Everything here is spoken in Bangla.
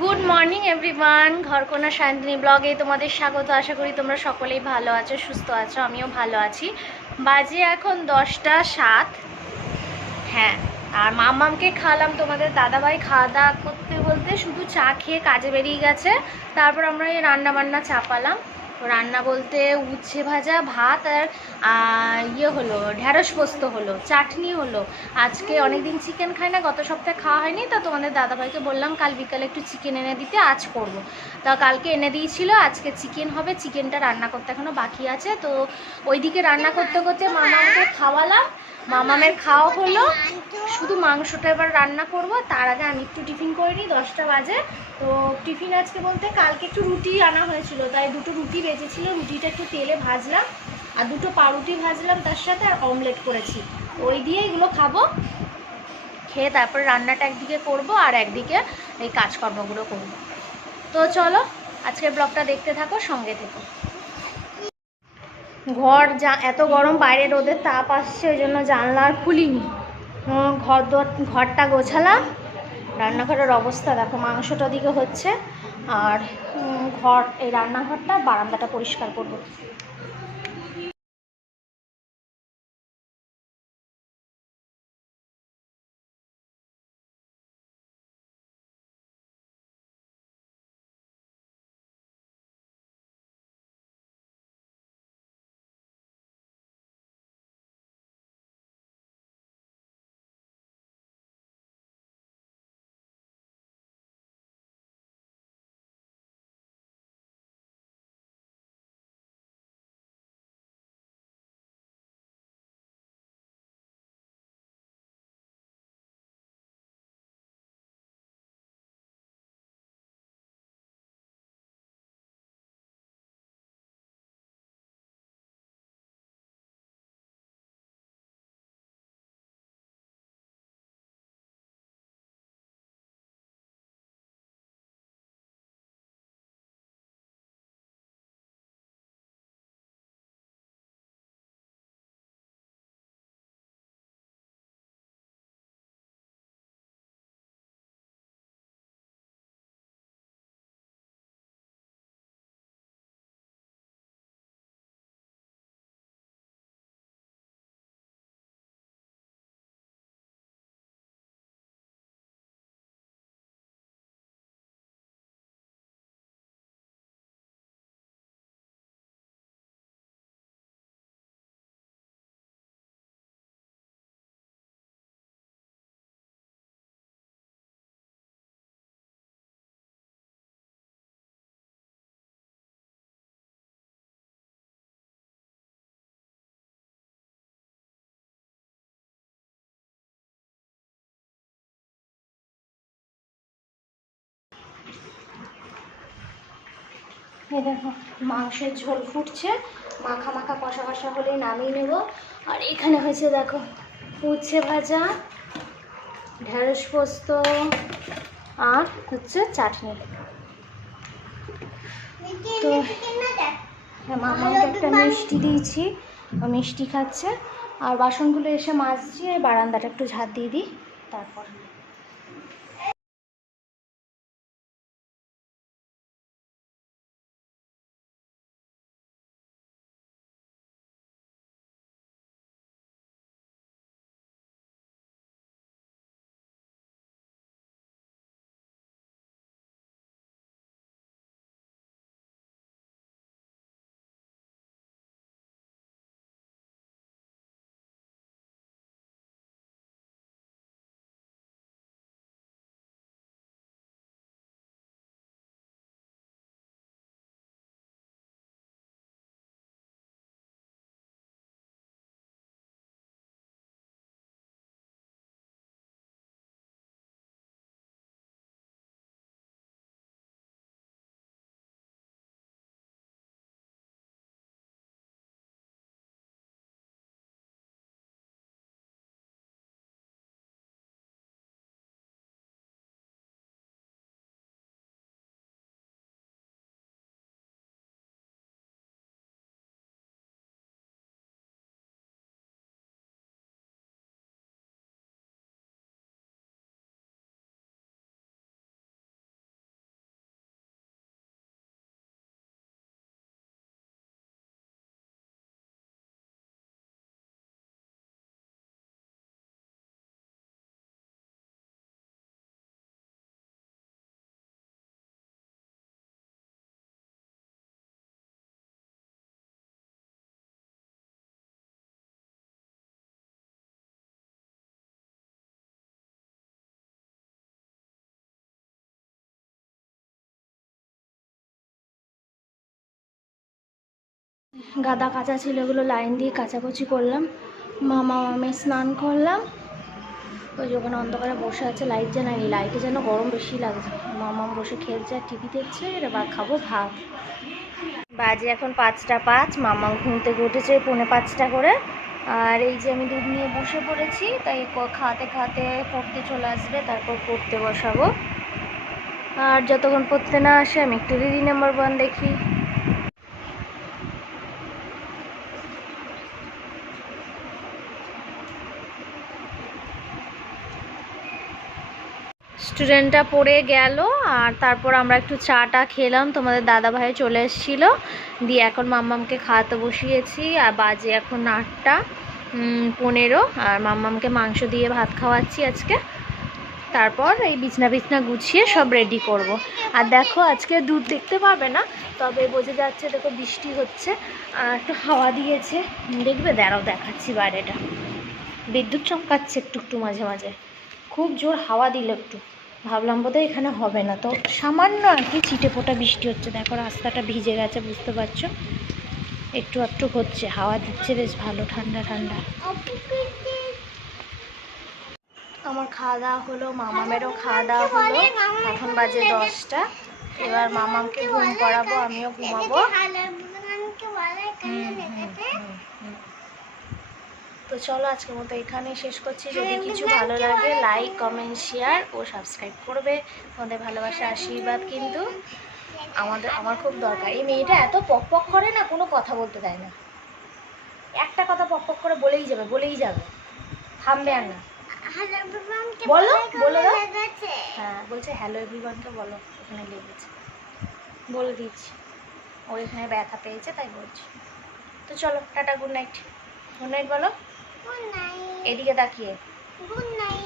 Good morning everyone Ghorkona Shantini ব্লগে তোমাদের স্বাগত। আশা করি তোমরা সকলেই ভালো আছো, সুস্থ আছো, আমিও ভালো আছি। বাজে এখন দশটা সাত। হ্যাঁ আর মামামকে খাওয়ালাম তোমাদের দাদাভাই। খাওয়া দাওয়া করতে বলতে শুধু চা খেয়ে কাজে বেরিয়ে গেছে। তারপর আমরা এই রান্নাবান্না চাপালাম। রান্না বলতে উচ্ছে ভাজা, ভাত আর ইয়ে হলো ঢ্যাঁড়স পোস্ত হলো, চাটনি হলো আজকে অনেকদিন চিকেন খাই না, গত সপ্তাহে খাওয়া হয়নি, তা তোমাদের দাদাভাইকে বললাম কাল বিকালে একটু চিকেন এনে দিতে, আজ করব। তা কালকে এনে দিয়েছিল, আজকে চিকেন হবে চিকেনটা রান্না করতে এখনও বাকি আছে, তো ওইদিকে রান্না করতে করতে মামাকে খাওয়ালাম মামামের খাওয়া হলো। শুধু মাংসটা এবার রান্না করব। তার আগে আমি একটু টিফিন করে নিই, দশটা বাজে। তো টিফিন আজকে বলতে কালকে একটু রুটি আনা হয়েছিল, তাই দুটো রুটি বেজেছিল রুটিটা একটু তেলে ভাজলাম, আর দুটো পাউরুটি ভাজলাম তার সাথে, আর অমলেট করেছি। ওই দিয়ে এগুলো খাব। খেয়ে তারপরে রান্নাটা একদিকে করব, আর একদিকে এই কাজকর্মগুলো করব। তো চলো, আজকের ব্লগটা দেখতে থাকো, সঙ্গে থেকো। ঘর যা, এত গরম বাইরে রোদের তাপ আসছে, ওই জন্য জানলা আর খুলিনি। ঘর ঘরটা গোছালাম। রান্নাঘরের অবস্থা দেখো, মাংসটা দিকে হচ্ছে। আর ঘর, এই রান্নাঘরটা, বারান্দাটা পরিষ্কার করব। দেখো, মাংসের ঝোল ফুটছে। মাখা মাখা, কষা কষা হলে নামিয়ে নেব। আর এখানে হয়েছে দেখো উচ্ছে ভাজা, ঢেঁড়স পোস্ত আর হচ্ছে চাটনি। তো হ্যাঁ মামাকে একটা মিষ্টি দিয়েছি মিষ্টি খাচ্ছে। আর বাসনগুলো এসে মাজছি আর বারান্দাটা একটু ঝাঁট দিয়ে দিই, তারপর। গাদা কাঁচা ছিল এগুলো লাইন দিয়ে কাচাকুচি করলাম। মামা মামে স্নান করলাম। ওই যে ওখানে অন্ধকারে বসে আছে লাইট জ্বালানি লাইটে যেন গরম বেশি লাগছে। মামা বসে খেলছে আর টিভি দেখছে এটা এবার খাব ভাত। বাজে এখন পাঁচটা পাঁচ, মামা ঘুম থেকে উঠেছে পৌনে পাঁচটা করে। আর এই যে আমি দুধ নিয়ে বসে পড়েছি, তাই খাওয়াতে খাওয়াতে পড়তে চলে আসবে, তারপর পড়তে বসাবো। আর যতক্ষণ পড়তে না আসে, আমি একটু দিদি নাম্বার ওয়ান দেখি। স্টুডেন্টটা পড়ে গেল আর তারপর আমরা একটু চাটা খেলাম। তোমাদের দাদা ভাই চলে এসেছিল। দিয়ে এখন মাম্মামকে খাওয়াতে বসিয়েছি। আর বাজে এখন আটটা পনেরো। আর মাম্মামকে মাংস দিয়ে ভাত খাওয়াচ্ছি আজকে। তারপর এই বিছনা বিছনা গুছিয়ে সব রেডি করব। আর দেখো আজকে দুধ দেখতে পাবে না, তবে বোঝা যাচ্ছে দেখো বৃষ্টি হচ্ছে। আর একটু হাওয়া দিয়েছে। দেখবে? দাঁড়াও, দেখাচ্ছি বাইরেটা। বিদ্যুৎ চমকাচ্ছে একটু একটু মাঝে মাঝে। খুব জোর হাওয়া দিল একটু। ভাবলাম বোধহয় এখানে হবে না। তো সামান্য আর কি ছিটে ফোটা বৃষ্টি হচ্ছে। দেখো, রাস্তাটা ভিজে গেছে, বুঝতে পারছ? একটু একটু হচ্ছে, হাওয়া দিচ্ছে বেশ ভালো, ঠান্ডা ঠান্ডা। আমার খাওয়া দাওয়া হলো, মামামেরও খাওয়া দাওয়া হলো। এখন বাজে দশটা। এবার মামামকে ঘুম পড়াবো আমিও ঘুমাবো। তো চলো আজকের মতো এখানেই শেষ করছি। যদি কিছু ভালো লাগে লাইক কমেন্ট শেয়ার ও সাবস্ক্রাইব করবে। তোমাদের ভালোবাসা আশীর্বাদ কিন্তু আমাদের আমার খুব দরকার। এই মেয়েটা এত পক পক করে না কোনো কথা বলতে দেয় না। একটা কথা পক পক করে বলেই যাবে বলেই যাবে। থামবে আর না। বলো, বলো হ্যাঁ বলছে হ্যালো এভরিওয়ানকে বলো এখানে লেগেছে। বলে দিচ্ছি। ওর এখানে ব্যথা পেয়েছে তাই বলছি। তো চলো tata good night good night বলো। এদিকে তাকিয়ে। Good night